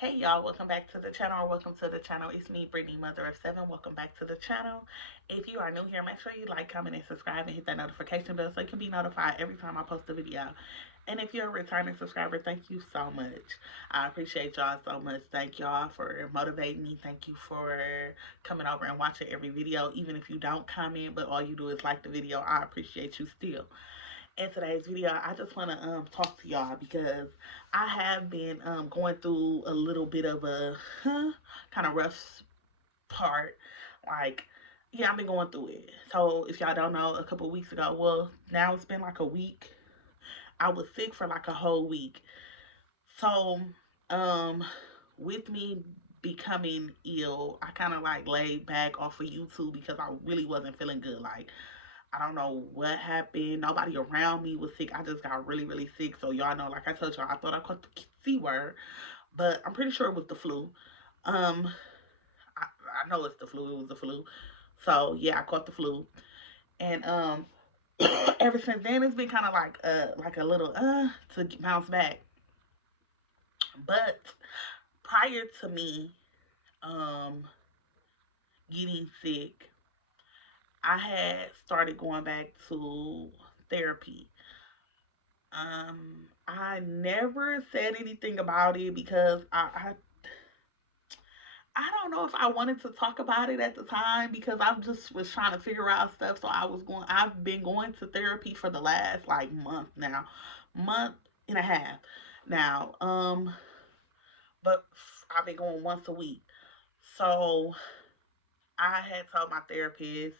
Hey y'all, welcome back to the channel, or welcome to the channel. It's me, Brittany, mother of seven. Welcome back to the channel. If you are new here, make sure you like, comment, and subscribe, and hit that notification bell so you can be notified every time I post a video. And if you're a returning subscriber, thank you so much. I appreciate y'all so much. Thank y'all for motivating me. Thank you for coming over and watching every video. Even if you don't comment, but all you do is like the video, I appreciate you still. In today's video, I just want to talk to y'all because I have been going through a little bit of a kind of rough part. Like, yeah, I've been going through it. So if y'all don't know, a couple weeks ago, well, now it's been like a week. I was sick for like a whole week. So, um, with me becoming ill, I kind of like laid back off of YouTube because I really wasn't feeling good. Like, I don't know what happened. Nobody around me was sick. I just got really, really sick. So y'all know, like I told y'all, I thought I caught the C word, but I'm pretty sure it was the flu. Um, I know it's the flu. It was the flu. So yeah, I caught the flu, and ever since then it's been kind of like a little to bounce back. But prior to me um getting sick, I had started going back to therapy. I never said anything about it because I don't know if I wanted to talk about it at the time because I just was trying to figure out stuff. So I've been going to therapy for the last like month now, month and a half now. But I've been going once a week. So I had told my therapist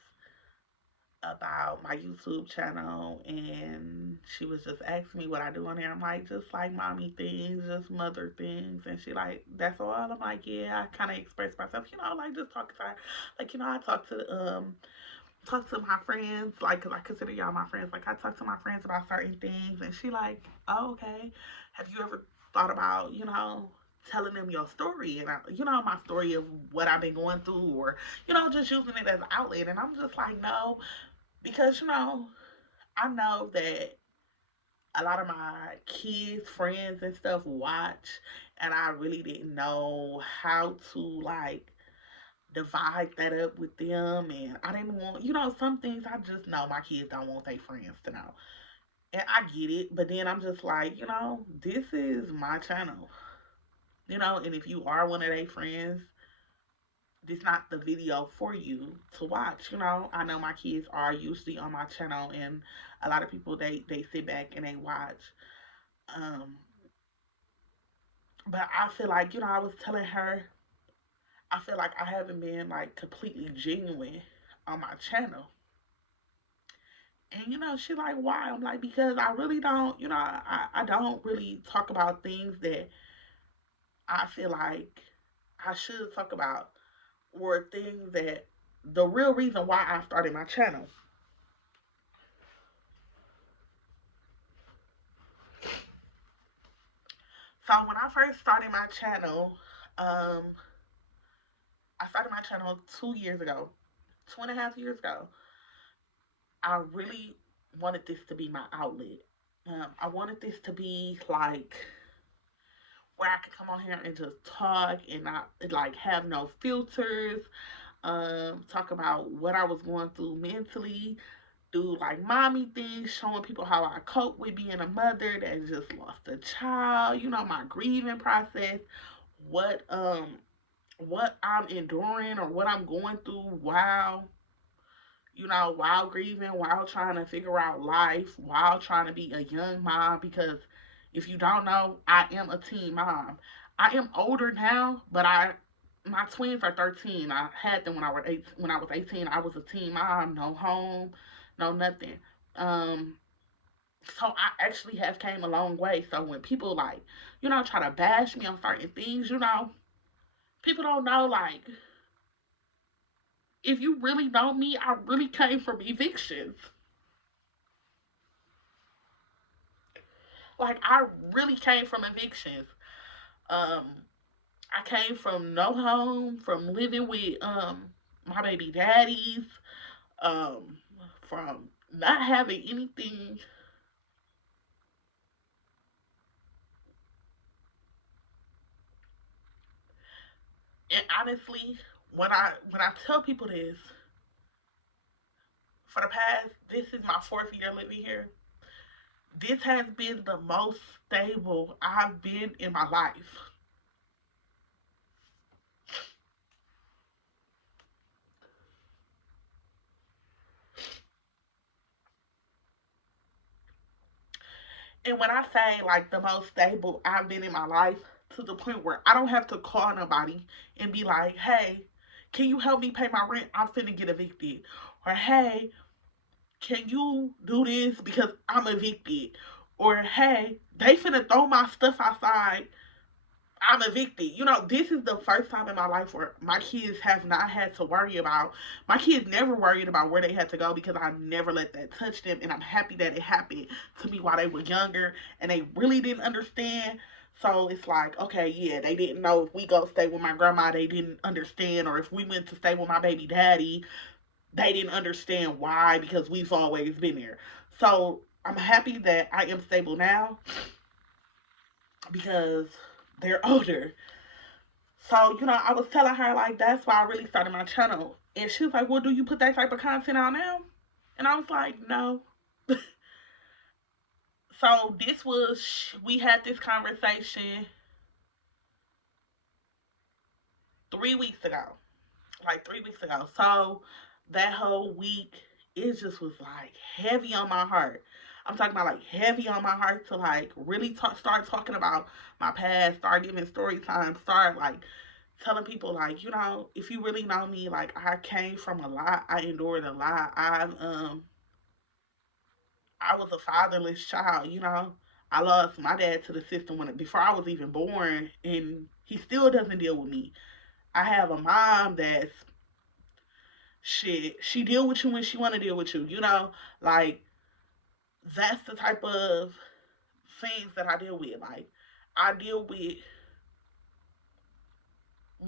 about my YouTube channel, and she was just asking me what I do on there. I'm like, just like mommy things, just mother things. And she like, that's all? I'm like, yeah, I kind of express myself, like just talk to her. Like, I talk to my friends, like, cause I consider y'all my friends. Like, I talk to my friends about certain things, and she like, oh, okay. Have you ever thought about, telling them your story and my story of what I've been going through, or just using it as an outlet? And I'm just like, no, because I know that a lot of my kids, friends, and stuff watch, and I really didn't know how to like divide that up with them, and I didn't want, some things I just know my kids don't want their friends to know, and I get it, but then I'm just like, this is my channel, and if you are one of their friends, this not the video for you to watch. I know my kids are usually on my channel, and a lot of people they sit back and they watch. Um, but I feel like I was telling her, I feel like I haven't been like completely genuine on my channel, and she like, why? I'm like, because I really don't, I don't really talk about things that I feel like I should talk about, or things that the real reason why I started my channel. So when I first started my channel, um, I started my channel 2 years ago, 2.5 years ago. I really wanted this to be my outlet. I wanted this to be like where I could come on here and just talk and not like have no filters. Talk about what I was going through mentally, do like mommy things, showing people how I cope with being a mother that just lost a child, my grieving process, what um what I'm enduring or what I'm going through while grieving, while trying to figure out life, while trying to be a young mom. Because if you don't know, I am a teen mom. I am older now, but my twins are 13. I had them when I was 18. I was a teen mom, no home, no nothing. Um, so I actually have came a long way. So when people like, try to bash me on certain things, people don't know, like, if you really know me, I really came from evictions. Like, I really came from evictions. Um, I came from no home, from living with my baby daddies, um, from not having anything. And honestly, when I tell people this, for the past, this is my fourth year living here. This has been the most stable I've been in my life. And when I say like the most stable I've been in my life, to the point where I don't have to call nobody and be like, hey, can you help me pay my rent? I'm finna get evicted. Or hey, can you do this because I'm evicted? Or hey, they finna throw my stuff outside. I'm evicted. You know, this is the first time in my life where my kids have not had to worry about. My kids never worried about where they had to go because I never let that touch them, and I'm happy that it happened to me while they were younger and they really didn't understand. So it's like, okay, yeah, they didn't know if we go stay with my grandma, they didn't understand, or if we went to stay with my baby daddy, they didn't understand why because we've always been there. So I'm happy that I am stable now because they're older. So, I was telling her, like, that's why I really started my channel. And she was like, well, do you put that type of content out now? And I was like, no. So, we had this conversation 3 weeks ago. Like 3 weeks ago. So, that whole week, it just was like heavy on my heart. I'm talking about like heavy on my heart to like really start talking about my past, start giving story time, start like telling people like, if you really know me, like I came from a lot, I endured a lot. I was a fatherless child, I lost my dad to the system before I was even born, and he still doesn't deal with me. I have a mom that's shit. She deal with you when she want to deal with you, like that's the type of things that I deal with. Like I deal with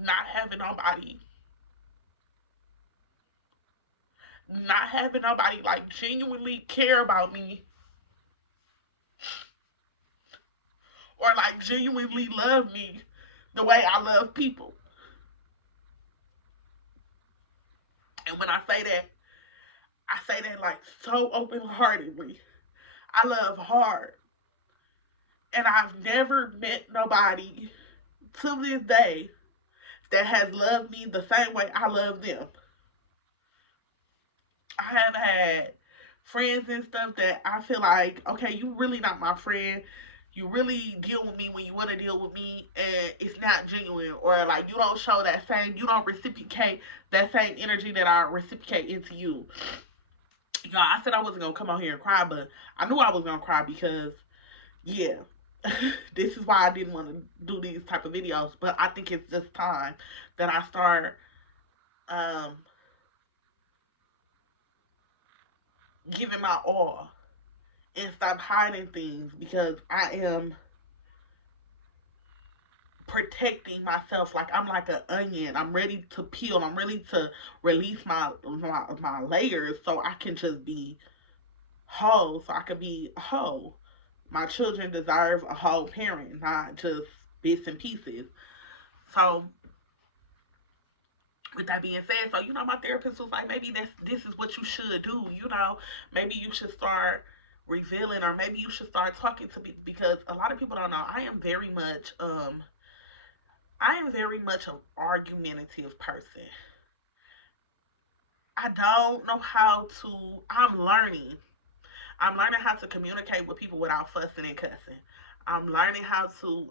not having nobody, not having nobody like genuinely care about me or like genuinely love me the way I love people. And when I say that like so open heartedly. I love hard. And I've never met nobody to this day that has loved me the same way I love them. I have had friends and stuff that I feel like, okay, you really not my friend. You really deal with me when you want to deal with me, and it's not genuine, or like you don't show that same, you don't reciprocate that same energy that I reciprocate into you. I said I wasn't gonna come out here and cry, but I knew I was gonna cry because, yeah, this is why I didn't want to do these type of videos. But I think it's just time that I start um, giving my all and stop hiding things because I am protecting myself like I'm like an onion. I'm ready to peel. I'm ready to release my layers so I can just be whole. So I can be whole. My children deserve a whole parent, not just bits and pieces. So with that being said, so my therapist was like, maybe this is what you should do. Maybe you should start revealing, or maybe you should start talking to me because a lot of people don't know. I am very much an argumentative person. I don't know how to. I'm learning how to communicate with people without fussing and cussing. I'm learning how to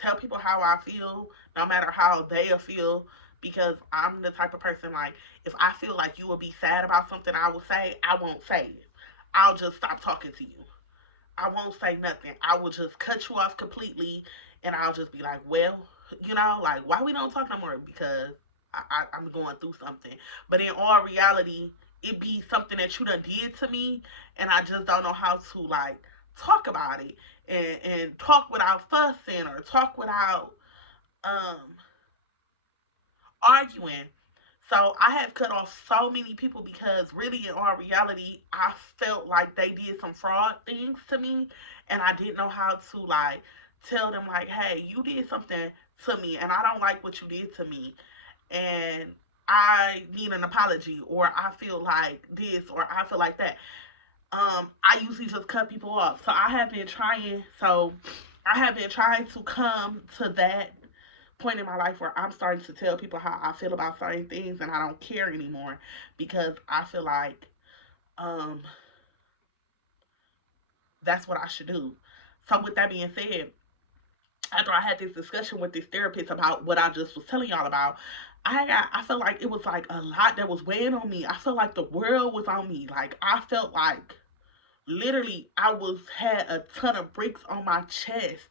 tell people how I feel, no matter how they feel, because I'm the type of person like if I feel like you will be sad about something I will say, I won't say it. I'll just stop talking to you. I won't say nothing. I will just cut you off completely, and I'll just be like, well, like why we don't talk no more because I'm going through something. But in all reality, it be something that you done did to me, and I just don't know how to like talk about it and talk without fussing or talk without um arguing. So I have cut off so many people because really in all reality I felt like they did some fraud things to me, and I didn't know how to like tell them like, hey, you did something to me and I don't like what you did to me, and I need an apology, or I feel like this, or I feel like that. I usually just cut people off. So I have been trying to come to that point in my life where I'm starting to tell people how I feel about certain things and I don't care anymore, because I feel like um that's what I should do. So with that being said, after I had this discussion with this therapist about what I just was telling y'all about, I felt like it was like a lot that was weighing on me. I felt like the world was on me. Like I felt like literally I was had a ton of bricks on my chest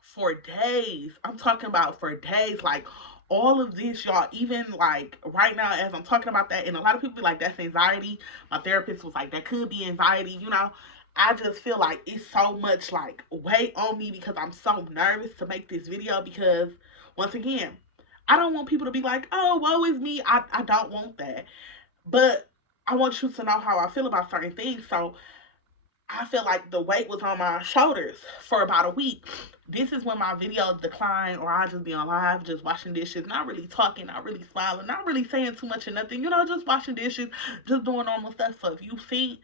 for days. I'm talking about for days. Like all of this, y'all, even like right now as I'm talking about that, and a lot of people be like, that's anxiety. My therapist was like, that could be anxiety, you know. I just feel like it's so much like weight on me because I'm so nervous to make this video, because once again, I don't want people to be like, oh, woe is me. I don't want that. But I want you to know how I feel about certain things. So I feel like the weight was on my shoulders for about a week. This is when my videos decline, or I just be on live, just washing dishes, not really talking, not really smiling, not really saying too much or nothing, you know, just washing dishes, just doing normal stuff. So if you see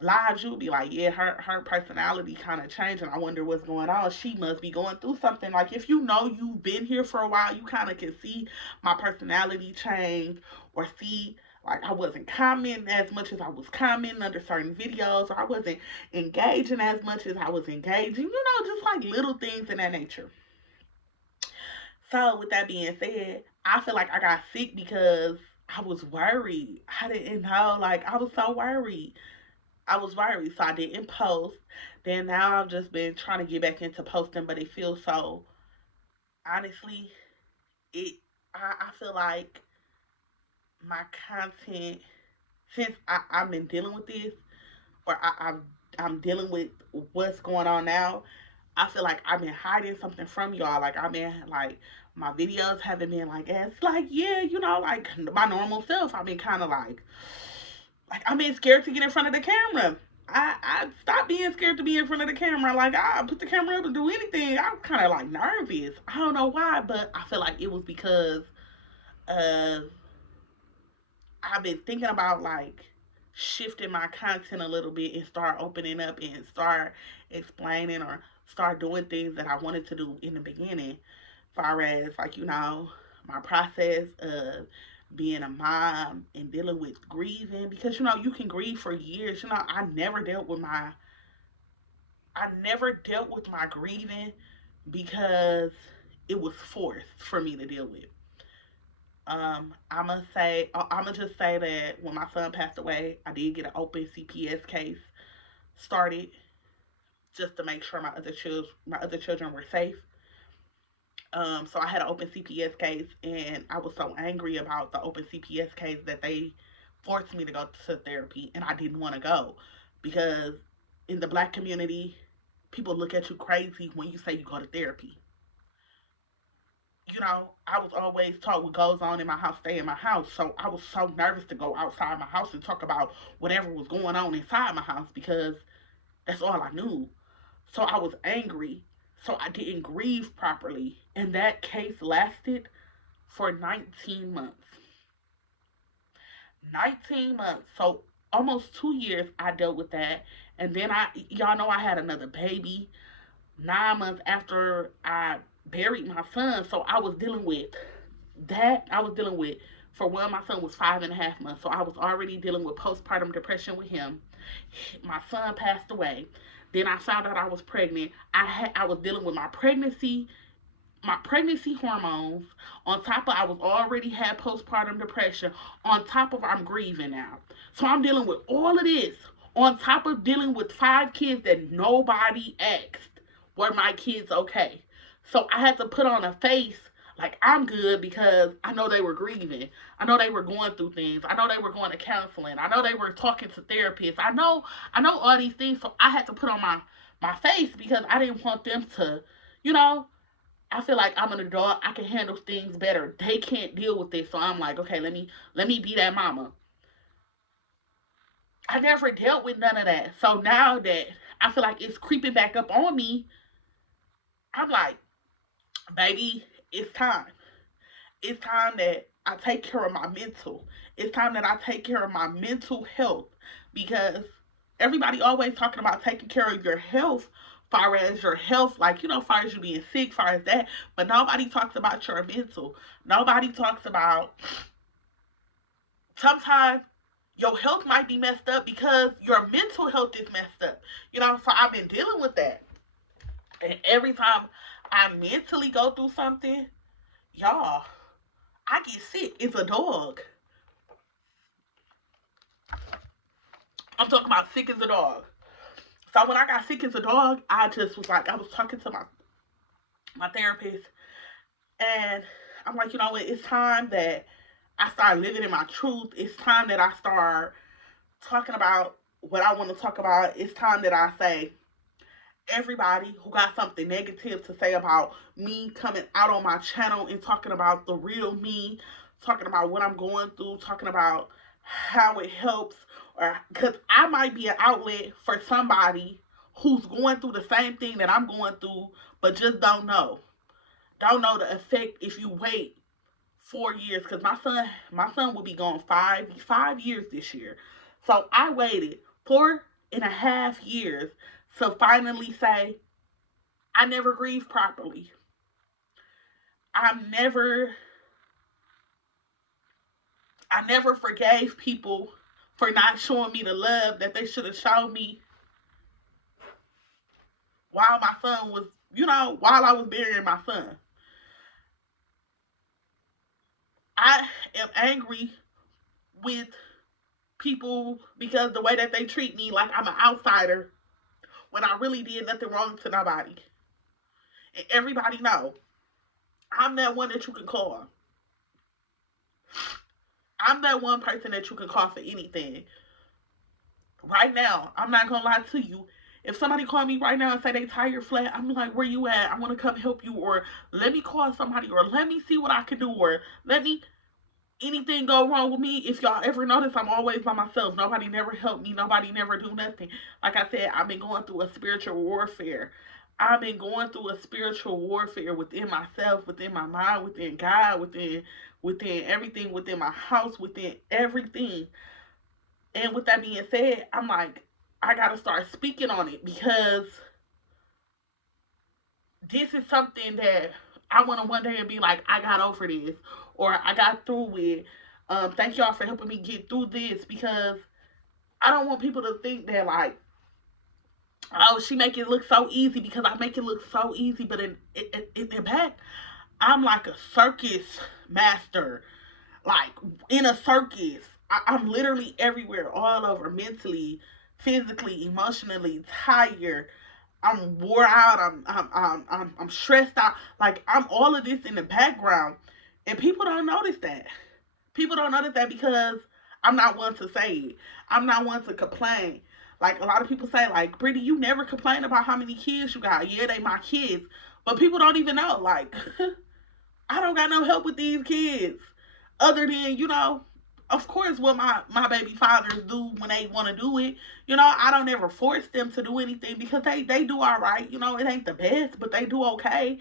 lives, you'll be like, yeah, her personality kind of changed, and I wonder what's going on. She must be going through something. Like if you know you've been here for a while, you kind of can see my personality change, or see like I wasn't commenting as much as I was commenting under certain videos, or I wasn't engaging as much as I was engaging, you know, just like little things in that nature. So with that being said, I feel like I got sick because I was worried. I didn't know, like I was so worried. I was worried, so I didn't post. Then now I've just been trying to get back into posting, but it feels so, honestly, it. I feel like my content, since I've been dealing with this, or I'm dealing with what's going on now. I feel like I've been hiding something from y'all. Like I've been like, my videos haven't been like as like, yeah, you know, like my normal self. I've been kind of like I've been scared to get in front of the camera. I stopped being scared to be in front of the camera. Like I put the camera up and do anything. I'm kind of like nervous. I don't know why, but I feel like it was because uh I've been thinking about like shifting my content a little bit and start opening up and start explaining or start doing things that I wanted to do in the beginning, far as like, you know, my process of being a mom and dealing with grieving, because you know you can grieve for years. You know, I never dealt with my grieving because it was forced for me to deal with. I'm gonna just say that when my son passed away, I did get an open CPS case started just to make sure my other children were safe. So I had an open CPS case, and I was so angry about the open CPS case that they forced me to go to therapy, and I didn't want to go because in the black community, people look at you crazy when you say you go to therapy. You know, I was always taught what goes on in my house, stay in my house. So I was so nervous to go outside my house and talk about whatever was going on inside my house because that's all I knew. So I was angry. So I didn't grieve properly. And that case lasted for 19 months. 19 months. So almost 2 years I dealt with that. And then y'all know I had another baby 9 months after I buried my son. So I was dealing with that. I was dealing with, for one, my son was 5.5 months. So I was already dealing with postpartum depression with him. My son passed away. Then I found out I was pregnant. I was dealing with my pregnancy hormones. On top of, I was already had postpartum depression. On top of, I'm grieving now. So I'm dealing with all of this. On top of dealing with 5 kids that nobody asked, were my kids okay? So I had to put on a face like I'm good because I know they were grieving. I know they were going through things. I know they were going to counseling. I know they were talking to therapists. I know all these things. So I had to put on my face because I didn't want them to, you know, I feel like I'm an adult. I can handle things better. They can't deal with this. So I'm like, okay, let me be that mama. I never dealt with none of that. So now that I feel like it's creeping back up on me, I'm like, baby, it's time. It's time that I take care of my mental. It's time that I take care of my mental health because everybody always talking about taking care of your health, far as your health, like, far as you being sick, far as that, but nobody talks about your mental. Nobody talks about sometimes your health might be messed up because your mental health is messed up. So I've been dealing with that. And every time I mentally go through something, y'all, I get sick. It's a dog. I'm talking about sick as a dog. So when I got sick as a dog, I just was like, I was talking to my therapist, and I'm like, you know what? It's time that I start living in my truth. It's time that I start talking about what I want to talk about. It's time that I say, everybody who got something negative to say about me coming out on my channel and talking about the real me, talking about what I'm going through, talking about how it helps, or because I might be an outlet for somebody who's going through the same thing that I'm going through, but just don't know the effect if you wait 4 years. Because my son will be gone five years this year, so I waited 4.5 years to finally say I never grieved properly. I never I never forgave people for not showing me the love that they should have shown me while my son was, while I was burying my son. I am angry with people because the way that they treat me like I'm an outsider when I really did nothing wrong to nobody. And everybody know I'm that one that you can call. I'm that one person that you can call for anything. Right now, I'm not gonna lie to you. If somebody call me right now and say they tire flat, I'm like, where you at? I want to come help you, or let me call somebody, or let me see what I can do, or let me anything go wrong with me. If y'all ever notice, I'm always by myself. Nobody never helped me. Nobody never do nothing. Like I said, I've been going through a spiritual warfare. I've been going through a spiritual warfare within myself, within my mind, within God, within everything, within my house, within everything. And with that being said, I'm like, I gotta start speaking on it because this is something that I want to one day and be like, I got over this, or I got through it. Thank y'all for helping me get through this because I don't want people to think that like, oh, she make it look so easy because I make it look so easy, but in the back, I'm like a circus master, like in a circus. I'm literally everywhere, all over, mentally, physically, emotionally, tired. I'm wore out. I'm stressed out. Like I'm all of this in the background, and people don't notice that. People don't notice that because I'm not one to say it. I'm not one to complain. Like a lot of people say, like, Brittany, you never complain about how many kids you got. Yeah, they my kids, but people don't even know. Like, I don't got no help with these kids, other than of course, what my baby fathers do when they want to do it. I don't ever force them to do anything because they do all right. It ain't the best, but they do okay.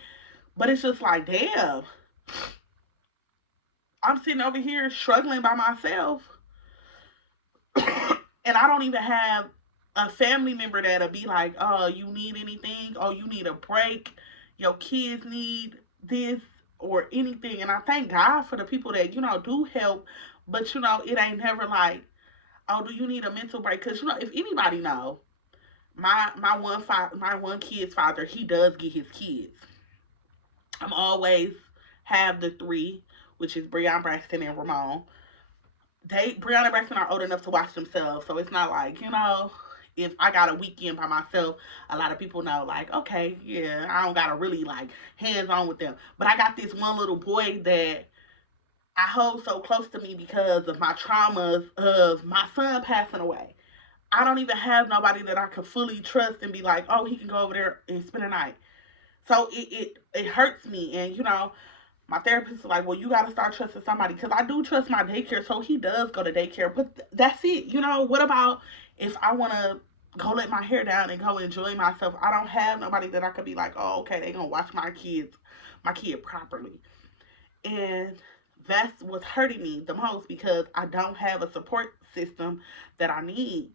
But it's just like, damn, I'm sitting over here struggling by myself, and I don't even have a family member that'll be like, oh, you need anything? Oh, you need a break? Your kids need this or anything. And I thank God for the people that, do help. But, it ain't never like, oh, do you need a mental break? Because, if anybody know, my one kid's father, he does get his kids. I'm always have the three, which is Breon, Braxton, and Ramon. Brianna and Braxton are old enough to watch themselves, so it's not like, if I got a weekend by myself, a lot of people know, like, okay, yeah, I don't gotta really like hands on with them. But I got this one little boy that I hold so close to me because of my traumas of my son passing away. I don't even have nobody that I can fully trust and be like, oh, he can go over there and spend a night. So it hurts me, and my therapist is like, well, you got to start trusting somebody because I do trust my daycare, so he does go to daycare, but that's it. What about if I want to? go let my hair down and go enjoy myself. I don't have nobody that I could be like, oh, okay, they gonna watch my kid properly. And that's what's hurting me the most because I don't have a support system that I need.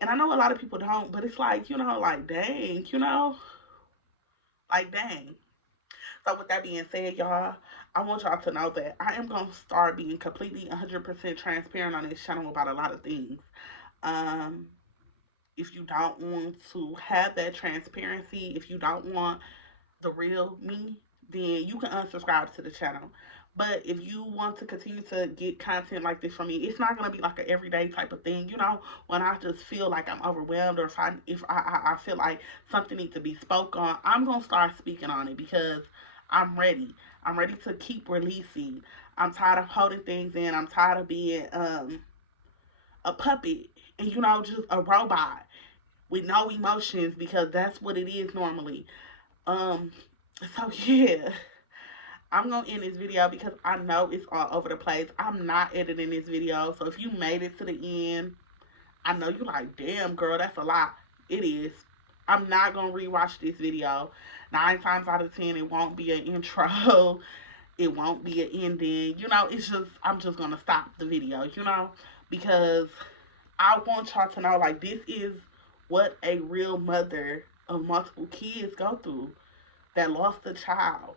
And I know a lot of people don't, but it's like, like, dang, like, dang. So, with that being said, y'all, I want y'all to know that I am going to start being completely 100% transparent on this channel about a lot of things. Um, if you don't want to have that transparency, if you don't want the real me, then you can unsubscribe to the channel. But if you want to continue to get content like this from me, it's not gonna be like an everyday type of thing. When I just feel like I'm overwhelmed, or if I feel like something needs to be spoke on, I'm gonna start speaking on it because I'm ready. I'm ready to keep releasing. I'm tired of holding things in. I'm tired of being a puppet and just a robot with no emotions because that's what it is normally. Um, so yeah, I'm gonna end this video because I know it's all over the place. I'm not editing this video, so if you made it to the end, I know you like, damn girl, that's a lot. It is. I'm not gonna rewatch this video. 9 times out of 10, it won't be an intro. It won't be an ending. It's just I'm just gonna stop the video. Because I want y'all to know like this is what a real mother of multiple kids go through that lost a child,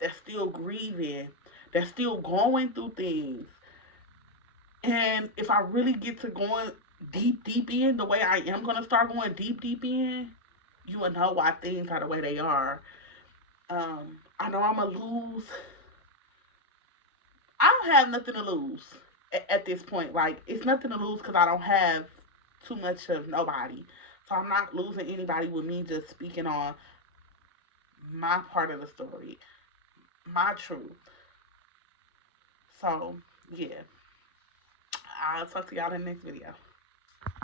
that's still grieving, that's still going through things. And if I really get to going deep, deep in the way I am going to start going deep, deep in, you will know why things are the way they are. I know I'm going to lose. I don't have nothing to lose at this point. Like, it's nothing to lose because I don't have too much of nobody. So I'm not losing anybody with me just speaking on my part of the story, my truth. So, yeah. I'll talk to y'all in the next video.